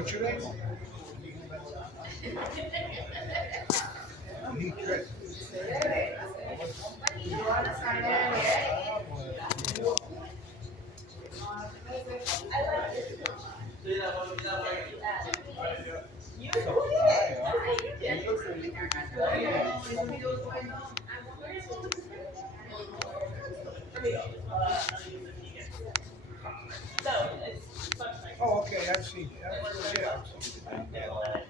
What's your name? He tried. Oh, okay, I've seen it. Yeah, I've seen it.